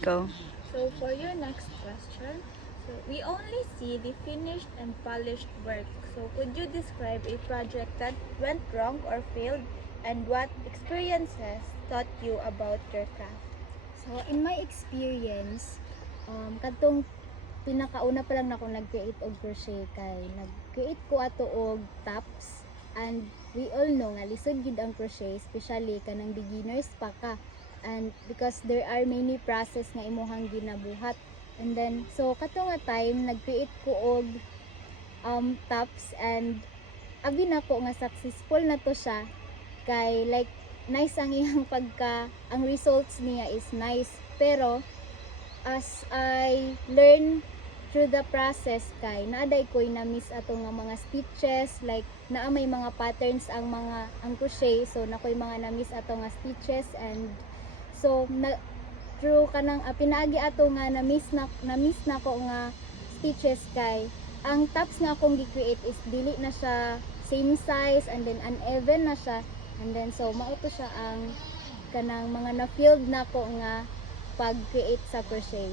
Go. So for your next question, so we only see the finished and polished work. So could you describe a project that went wrong or failed and what experiences taught you about your craft? So, in my experience, katong pinakauna pa lang na ako nag-create og crochet kay nag-create ko ato og tops, and we all know nga lisod gid ang crochet, especially kanang beginners pa ka, and because there are many process nga imuhang ginabuhat. And then so kato nga time nag-create ko og tops, and abi na ko nga successful na to siya, kay like nice ang iyang ang results niya is nice, pero as I learn through the process kay naaday ko'y na miss ato nga mga stitches, like naa may mga patterns ang crochet, so nakoy mga na miss ato nga stitches. And so through kanang pinaagi ato nga na miss na ko nga stitches, kay ang tops nga akong gi-create is dili na siya same size, and then uneven na siya. And then so mauto siya ang kanang mga na-filled na ko nga pag-create sa crochet.